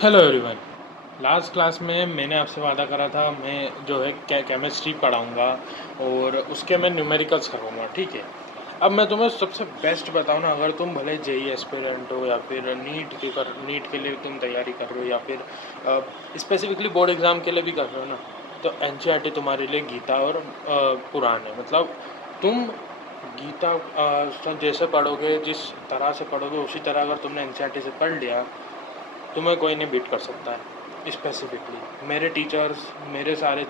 Hello everyone. Last class में मैंने आपसे वादा करा था मैं जो है केमिस्ट्री पढ़ाऊँगा और उसके मैं न्यूमेरिकल्स करवाऊँगा, ठीक है। अब मैं तुम्हें सबसे बेस्ट बताऊँ ना, अगर तुम भले जेई एस्पिरेंट हो या फिर नीट के लिए तुम तैयारी कर रहे हो या फिर स्पेसिफिकली बोर्ड एग्ज़ाम के लिए भी कर रहे हो ना, तो एनसीईआरटी तुम्हारे लिए गीता और पुराण है। मतलब तुम गीता जैसे पढ़ोगे, जिस तरह से पढ़ोगे उसी तरह अगर तुमने एनसीईआरटी से पढ़ लिया, तुम्हें कोई नहीं बीट कर सकता है। स्पेसिफिकली मेरे टीचर्स, मेरे सारे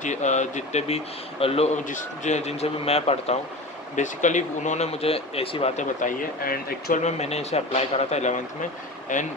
जितने भी लोग जिनसे भी मैं पढ़ता हूँ, बेसिकली उन्होंने मुझे ऐसी बातें बताई है एंड एक्चुअल में मैंने इसे अप्लाई करा था 11th में। And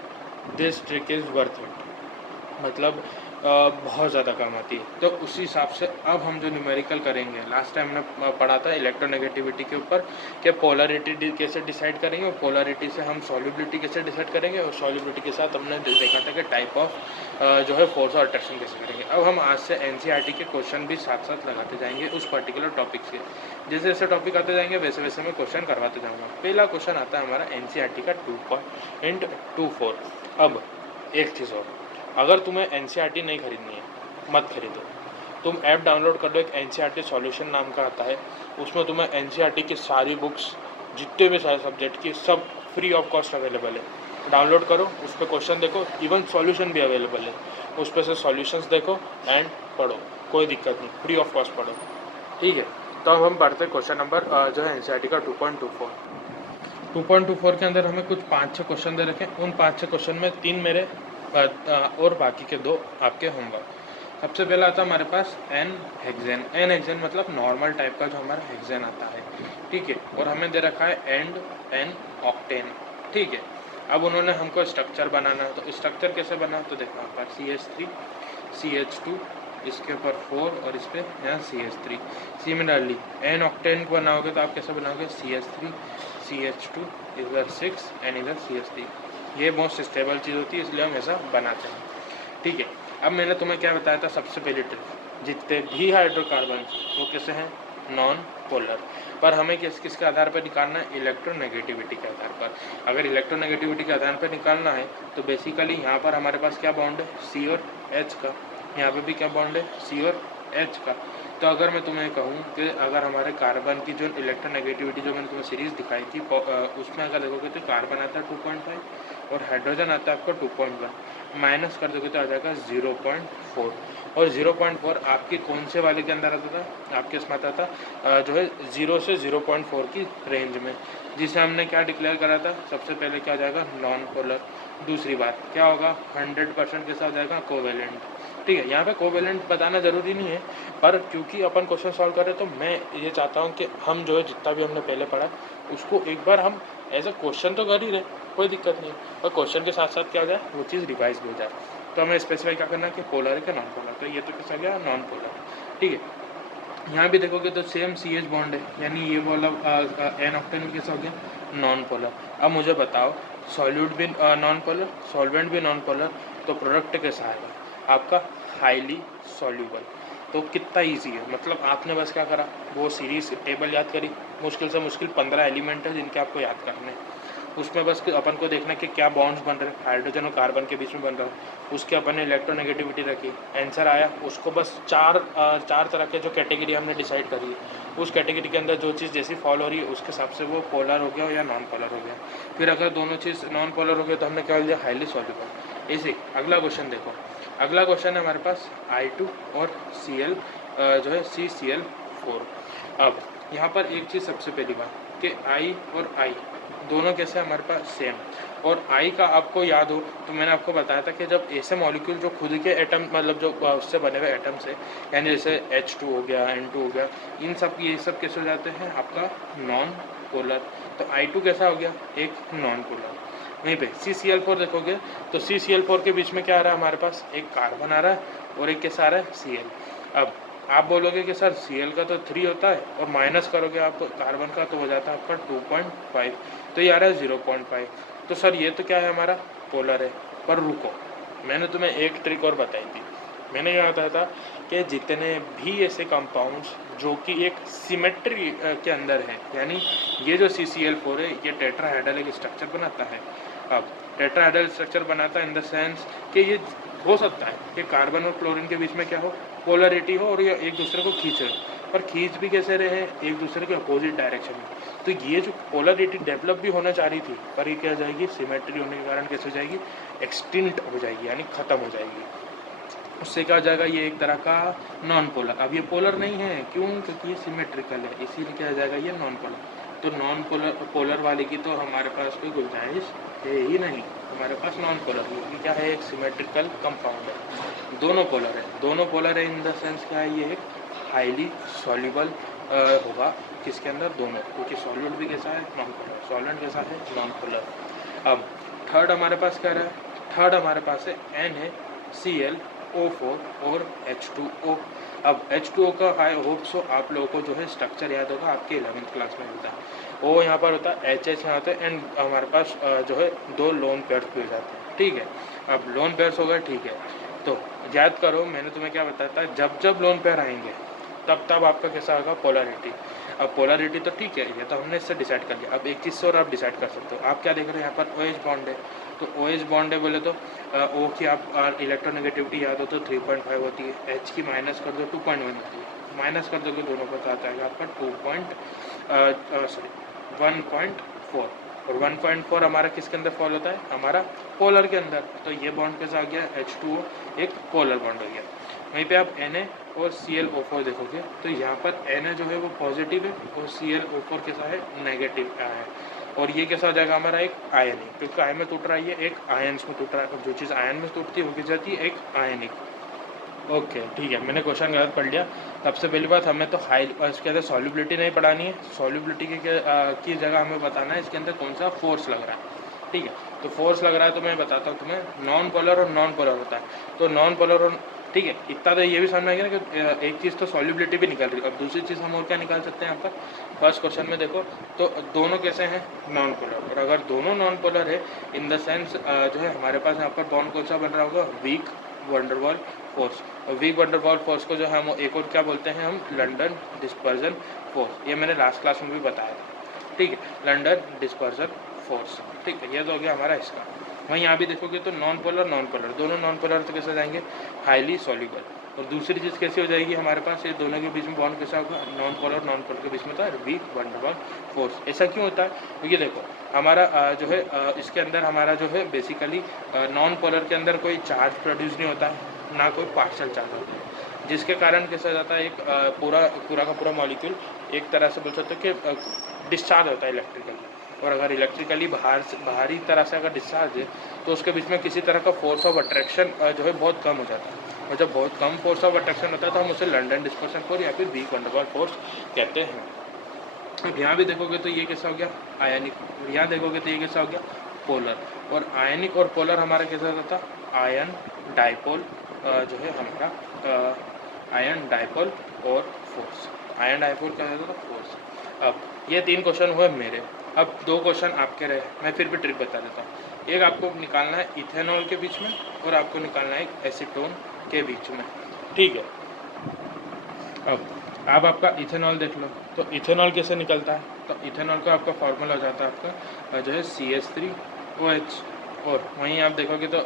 this trick is worth it. मतलब बहुत ज़्यादा काम आती है। तो उसी हिसाब से अब हम जो न्यूमेरिकल करेंगे, लास्ट टाइम हमने पढ़ा था इलेक्ट्रोनेगेटिविटी के ऊपर कि पोलरिटी कैसे डिसाइड करेंगे, और पोलरिटी से हम सॉल्युबिलिटी कैसे डिसाइड करेंगे, और सॉल्युबिलिटी के साथ हमने देखा था कि टाइप ऑफ जो है फोर्स और अट्रैक्शन कैसे करेंगे। अब हम आज से एनसीईआरटी के क्वेश्चन भी साथ साथ लगाते जाएंगे उस पर्टिकुलर टॉपिक से। जैसे जैसे टॉपिक आते जाएंगे वैसे वैसे मैं क्वेश्चन करवाते जाऊँगा। पहला क्वेश्चन आता है हमारा एनसीईआरटी का 2.24। अब एक चीज़ और, अगर तुम्हें एनसीईआरटी नहीं खरीदनी है, मत खरीदो। तुम ऐप डाउनलोड कर लो, एक एनसीईआरटी सॉल्यूशन नाम का आता है। उसमें तुम्हें एनसीईआरटी की सारी बुक्स, जितने भी सारे सब्जेक्ट की, सब फ्री ऑफ कॉस्ट अवेलेबल है। डाउनलोड करो, उस पर क्वेश्चन देखो, इवन सॉल्यूशन भी अवेलेबल है। उस पर से सॉल्यूशंस देखो एंड पढ़ो, कोई दिक्कत नहीं, फ्री ऑफ कॉस्ट पढ़ो, ठीक है। तो अब हम पढ़ते हैं क्वेश्चन नंबर जो है एनसीईआरटी का 2.24। 2.24 के अंदर हमें कुछ 5-6 क्वेश्चन दे रखे हैं। उन 5-6 क्वेश्चन में 3 मेरे और बाकी के 2 आपके होंगे। सबसे पहला आता है हमारे पास एन हेक्सेन। एन हेक्सेन मतलब नॉर्मल टाइप का जो हमारा हेक्सेन आता है, ठीक है। और हमें दे रखा है एंड एन ऑक्टेन, ठीक है। अब उन्होंने हमको स्ट्रक्चर बनाना है, तो स्ट्रक्चर कैसे बना, तो देखो यहाँ पर CH3 CH2, इसके ऊपर 4 और इस पर यहाँ CH3। सिमिलरली एन ऑक्टेन को बनाओगे तो आप कैसे बनाओगे, CH3 CH2, इधर 6 एंड इधर CH3। ये मोस्ट स्टेबल चीज़ होती है, इसलिए हम ऐसा बनाते हैं, ठीक है। अब मैंने तुम्हें क्या बताया था, सबसे पहली ट्रिक, जितने भी हाइड्रोकार्बन वो कैसे हैं, नॉन पोलर। पर हमें किसके आधार पर निकालना है, इलेक्ट्रोनेगेटिविटी के आधार पर। अगर इलेक्ट्रोनेगेटिविटी के आधार पर निकालना है तो बेसिकली यहाँ पर हमारे पास क्या बॉन्ड है, C और H का। यहाँ पे भी क्या बॉन्ड है, C और H का। तो अगर मैं तुम्हें कहूँ कि अगर हमारे कार्बन की जो इलेक्ट्रोनेगेटिविटी जो मैंने तुम्हें सीरीज दिखाई थी, उसमें अगर देखोगे तो कार्बन आता है 2.5 और हाइड्रोजन आता है आपका 2.1। माइनस कर दोगे तो आ जाएगा 0.4। और 0.4 आपकी कौन से वाले के अंदर आता था, आपके इसमें आता था जो है 0 से 0.4 की रेंज में, जिसे हमने क्या डिक्लेयर करा था, सबसे पहले क्या हो जाएगा, नॉन पोलर। दूसरी बात क्या होगा, 100% कैसा हो जाएगा, कोवेलेंट, ठीक है। यहाँ पे कोवेलेंट बताना ज़रूरी नहीं है, पर क्योंकि अपन क्वेश्चन सॉल्व कर रहे तो मैं ये चाहता हूँ कि हम जो है जितना भी हमने पहले पढ़ा उसको एक बार हम एज अ क्वेश्चन तो कर ही रहे, कोई दिक्कत नहीं, और क्वेश्चन के साथ साथ क्या हो जाए, वो चीज़ रिवाइज भी हो जाए। तो हमें स्पेसिफाई क्या करना है कि पोलर है कि नॉन पोलर। तो ये तो कैसा गया, नॉन पोलर, ठीक है। यहाँ भी देखोगे तो सेम CH बॉन्ड है, यानी ये वाला एन ऑक्टेन भी कैसा हो गया, नॉन पोलर। अब मुझे बताओ, सॉल्यूट भी नॉन पोलर, सॉल्वेंट भी नॉन पोलर, तो प्रोडक्ट कैसा आएगा आपका, हाईली सॉल्यूबल। तो कितना इजी है, मतलब आपने बस क्या करा, वो सीरीज टेबल याद करी, मुश्किल से मुश्किल 15 एलिमेंट है जिनके आपको याद करने हैं। उसमें बस अपन को देखना कि क्या बॉन्ड्स बन रहे हैं, हाइड्रोजन और कार्बन के बीच में बन रहा है, उसके अपन ने इलेक्ट्रोनेगेटिविटी रखी, आंसर आया, उसको बस चार तरह के जो कैटेगरी हमने डिसाइड करी है, उस कैटेगरी के अंदर जो चीज़ जैसी फॉल हो रही है उसके हिसाब से वो पोलर हो गया या नॉन पोलर हो गया। फिर अगर दोनों चीज़ नॉन पोलर हो गया तो हमने क्या लिया, हाईली सॉल्युबल। इसी अगला क्वेश्चन देखो, अगला क्वेश्चन है हमारे पास I2 और Cl जो है CCl4। अब यहाँ पर एक चीज़ सबसे पहली बात कि I और I दोनों कैसे हमारे पास सेम, और I का आपको याद हो तो मैंने आपको बताया था कि जब ऐसे मॉलिक्यूल जो खुद के एटम, मतलब जो उससे बने हुए एटम से, यानी जैसे H2 हो गया, N2 हो गया, इन सब ये सब कैसे हो जाते हैं आपका नॉन पोलर। तो I2 कैसा हो गया, एक नॉन पोलर। वहीं पे CCl4 देखोगे तो CCl4 के बीच में क्या आ रहा है हमारे पास, एक कार्बन आ रहा है और एक कैसा आ रहा है, Cl। अब आप बोलोगे कि सर Cl का तो 3 होता है और माइनस करोगे आप कार्बन का तो हो जाता है आपका 2.5, तो ये आ रहा है 0.5। तो सर ये तो क्या है हमारा, पोलर है। पर रुको, मैंने तुम्हें एक ट्रिक और बताई थी, मैंने क्या बताया था कि जितने भी ऐसे कंपाउंड्स जो कि एक सिमेट्री के अंदर है, यानी ये जो CCl4 है ये टेट्राहेड्रल एक स्ट्रक्चर बनाता है। अब टेट्राहेड्रल स्ट्रक्चर बनाता है इन द सेंस कि ये हो सकता है कि कार्बन और क्लोरीन के बीच में क्या हो, पोलरिटी हो और ये एक दूसरे को खींच रहे हो, पर खींच भी कैसे रहे, एक दूसरे के अपोजिट डायरेक्शन में। तो ये जो पोलरिटी डेवलप भी होना चाह रही थी, पर ये क्या हो जाएगी, सिमेट्री होने के कारण कैसे हो जाएगी, एक्सटिंक्ट हो जाएगी, यानी ख़त्म हो जाएगी। उससे क्या हो जाएगा, ये एक तरह का नॉन पोलर। अब ये पोलर नहीं है, क्यों, क्योंकि ये सिमेट्रिकल है, इसीलिए क्या हो जाएगा, ये नॉन पोलर। तो नॉन पोलर वाले की तो हमारे पास कोई गुंजाइश है ही नहीं, हमारे पास नॉन पोलर है। क्या है, एक सिमेट्रिकल कंपाउंड है। दोनों पोलर है, दोनों पोलर है इन द सेंस क्या है, ये एक हाईली सॉल्युबल होगा किसके अंदर, दोनों, क्योंकि सॉल्वेंट भी कैसा है, नॉन पोलर, सॉल्वेंट कैसा है, नॉन पोलर। अब थर्ड हमारे पास क्या रहा है, थर्ड हमारे पास है NaClO4 और H2O। अब H2O का आई होप सो आप लोगों को जो है स्ट्रक्चर याद होगा, आपके 11th क्लास में होता है। ओ यहाँ पर होता है, HH यहाँ होता है, एंड हमारे पास जो है 2 लोन पेयर्स भी हो जाते हैं, ठीक है। अब लोन पेयर्स हो गए, ठीक है। तो याद करो मैंने तुम्हें क्या बताया था, जब जब लोन पेयर आएंगे तब तब आपका कैसा होगा, पोलरिटी। अब पोलरिटी तो ठीक है, ये तो हमने इससे डिसाइड कर लिया। अब एक चीज़ से और आप डिसाइड कर सकते हो, आप क्या देख रहे हैं, यहाँ पर OH बॉन्ड है, तो OH बॉन्ड है बोले तो O की आप इलेक्ट्रोनेगेटिविटी याद हो तो 3.5 होती है, H की माइनस कर दो 2.1 होती है, माइनस कर दोगे दोनों का साथ आएगा आपका 1.4, और 1.4 हमारा किसके अंदर फॉल होता है, हमारा पोलर के अंदर। तो ये बॉन्ड कैसा आ गया, H2O एक पोलर बॉन्ड हो गया। वहीं पे आप Na और ClO4 देखोगे तो यहाँ पर Na जो है वो पॉजिटिव है और ClO4 कैसा है, नेगेटिव है। और ये कैसा हो जाएगा हमारा, एक आयनिक, क्योंकि आयन में टूट रहा है, ये एक आयन्स में टूट रहा है, और जो चीज़ आयन में टूटती है वो किस जाती है, एक आयनिक। ओके ठीक है, मैंने क्वेश्चन गलत पढ़ लिया। सबसे पहली बात, हमें तो हाई इसके अंदर सॉल्युबिलिटी नहीं पढ़ानी है, सॉल्युबिलिटी की जगह हमें बताना है इसके अंदर कौन सा फोर्स लग रहा है, ठीक है। तो फोर्स लग रहा है तो मैं बताता हूँ तुम्हें, नॉन पोलर और नॉन पोलर होता है। तो नॉन पोलर और, ठीक है, इतना तो ये भी समझ में आएगा ना कि एक चीज़ तो सॉल्युबिलिटी भी निकल रही है, और दूसरी चीज़ हम और क्या निकाल सकते हैं यहाँ पर, फर्स्ट क्वेश्चन में देखो तो दोनों कैसे हैं, नॉन पोलर। और अगर दोनों नॉन पोलर है इन द सेंस जो है हमारे पास यहाँ पर बॉन्ड कौन सा बन रहा होगा, वीक वंडरवॉल फोर्स। और वीक वंडरवॉल फोर्स को जो है हम एक और क्या बोलते हैं, हम लंडन डिस्पर्जन फोर्स। ये मैंने लास्ट क्लास में भी बताया था, ठीक है, लंडन डिस्पर्जन फोर्स, ठीक है। ये तो हो गया हमारा इसका। वहीं यहाँ भी देखोगे तो नॉन पोलर दोनों नॉन पोलर तो कैसे जाएंगे, हाईली सॉल्युबल। और दूसरी चीज़ कैसी हो जाएगी हमारे पास, ये दोनों के बीच में बॉन्ड कैसा होगा, नॉन पोलर के बीच में होता है वीक वंडरवॉल फोर्स। ऐसा क्यों होता है, क्योंकि देखो हमारा जो है इसके अंदर हमारा जो है बेसिकली नॉन पोलर के अंदर कोई चार्ज प्रोड्यूस नहीं होता है, ना कोई पार्शियल चार्ज होता है, जिसके कारण कैसा हो जाता है, एक पूरा का पूरा मॉलिक्यूल एक तरह से बोल सकते हो कि डिस्चार्ज होता है इलेक्ट्रिकली। और अगर इलेक्ट्रिकली बाहरी तरह से अगर डिस्चार्ज है तो उसके बीच में किसी तरह का फोर्स ऑफ अट्रैक्शन जो है बहुत कम हो जाता है। और जब बहुत कम फोर्स ऑफ अट्रैक्शन होता है तो हम उसे लंडन डिस्पर्सन फोर्स या फिर वीक वंडरवॉल फोर्स कहते हैं। अब यहाँ भी देखोगे तो ये कैसा हो गया, आयनिक। यहाँ देखोगे तो ये कैसा हो गया, पोलर। और आयनिक और पोलर हमारा कैसा होता था, आयन डाइपोल जो है हमारा आयन डाइपोल और फोर्स। आयन डाइपोल क्या होता था, फोर्स। अब ये 3 क्वेश्चन हुए मेरे। अब 2 क्वेश्चन आपके रहे, मैं फिर भी ट्रिक बता देता हूँ। एक आपको निकालना है इथेनॉल के बीच में, और आपको निकालना है एसीटोन के बीच में, ठीक है। अब आपका इथेनॉल देख लो, तो इथेनॉल कैसे निकलता है, तो इथेनॉल का आपका फार्मूला हो जाता है आपका जो है CH3OH। और वहीं आप देखोगे तो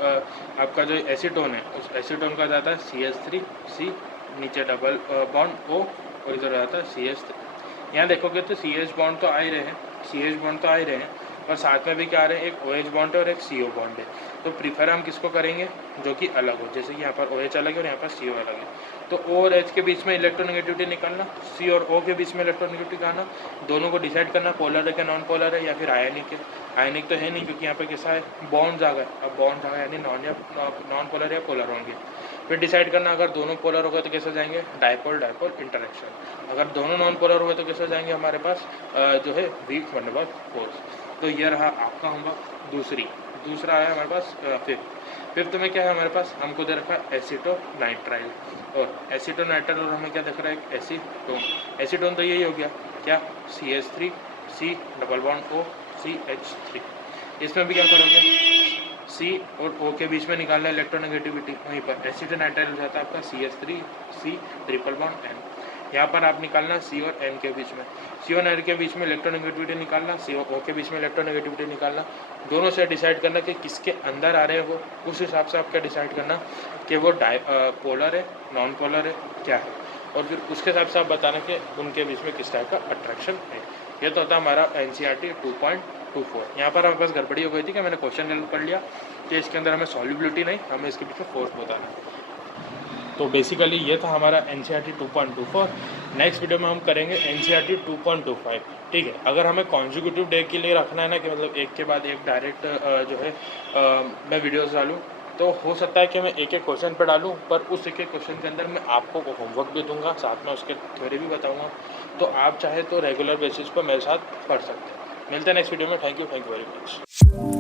आपका जो एसीटोन है उस एसीटोन का जाता है CH3C, नीचे डबल बॉन्ड O, और इधर जाता है CH3। यहाँ देखोगे तो CH बॉन्ड तो आ ही रहे हैं, CH बॉन्ड तो आ ही रहे हैं, और साथ में भी क्या आ रहे हैं, एक OH बॉन्ड है और एक CO बॉन्ड है। तो प्रीफर हम किसको करेंगे, जो कि अलग हो, जैसे कि यहाँ पर OH अलग है और यहाँ पर CO अलग है। तो O और H के बीच में इलेक्ट्रोनेगेटिविटी निकालना, C और O के बीच में इलेक्ट्रोनेगेटिविटी निकालना, दोनों को डिसाइड करना पोलर है क्या नॉन पोलर है या फिर आयनिक है। आयनिक तो है नहीं क्योंकि यहाँ पे कैसा है, बॉन्ड आ गए। अब बॉन्ड आ गए यानी नॉन पोलर या पोलर होंगे। फिर डिसाइड करना अगर दोनों पोलर हो गए तो कैसे जाएंगे, डाइपोल डाइपोल इंटरेक्शन। अगर दोनों नॉन पोलर हो गए तो कैसे जाएंगे हमारे पास जो है वीक वंडरवॉल फोर्स। तो ये रहा आपका होमवर्क। दूसरा आया हमारे पास फिफ्थ में क्या है हमारे पास, हमको दे रखा है एसीटोनाइट्राइल। और एसीटोनाइट्राइल और हमें क्या दिख रहा है, एक एसीटोन। एसीटोन तो यही हो गया क्या, CH3C double bond O CH3। इसमें भी क्या करोगे, सी और ओ के बीच में निकालना इलेक्ट्रोनेगेटिविटी, वहीं पर एसिटोनाइट्राइल हो जाता है आपका CH3C ट्रिपल बॉन्ड N। यहाँ पर आप निकालना C और N के बीच में, C और N के बीच में इलेक्ट्रोनेगेटिविटी निकालना, C और O के बीच में इलेक्ट्रोनेगेटिविटी निकालना। दोनों से डिसाइड करना कि किसके अंदर आ रहे हैं वो, उस हिसाब से आप क्या डिसाइड करना कि वो पोलर है, नॉन पोलर है, क्या है, और फिर उसके हिसाब से आप बताना कि उनके बीच में किस टाइप का अट्रैक्शन है। ये तो होता है हमारा NCERT 2.24। यहाँ पर हमारे पास गड़बड़ी हो गई थी कि मैंने क्वेश्चन गलत पढ़ लिया कि इसके अंदर हमें सॉल्युबिलिटी नहीं, हमें इसके बीच में फोर्स बताना है। तो बेसिकली ये था हमारा NCERT 2.24। नेक्स्ट वीडियो में हम करेंगे NCERT 2.25। ठीक है, अगर हमें कॉन्जिक्यूटिव डे के लिए रखना है ना कि मतलब एक के बाद एक डायरेक्ट जो है मैं वीडियोस डालूँ, तो हो सकता है कि मैं एक एक क्वेश्चन पर डालूँ, पर उस एक एक क्वेश्चन के अंदर मैं आपको होमवर्क भी दूंगा, साथ में उसके थ्योरी भी बताऊँगा। तो आप चाहे तो रेगुलर बेसिस पर मेरे साथ पढ़ सकते हैं। मिलते हैं नेक्स्ट वीडियो में। Thank you very much.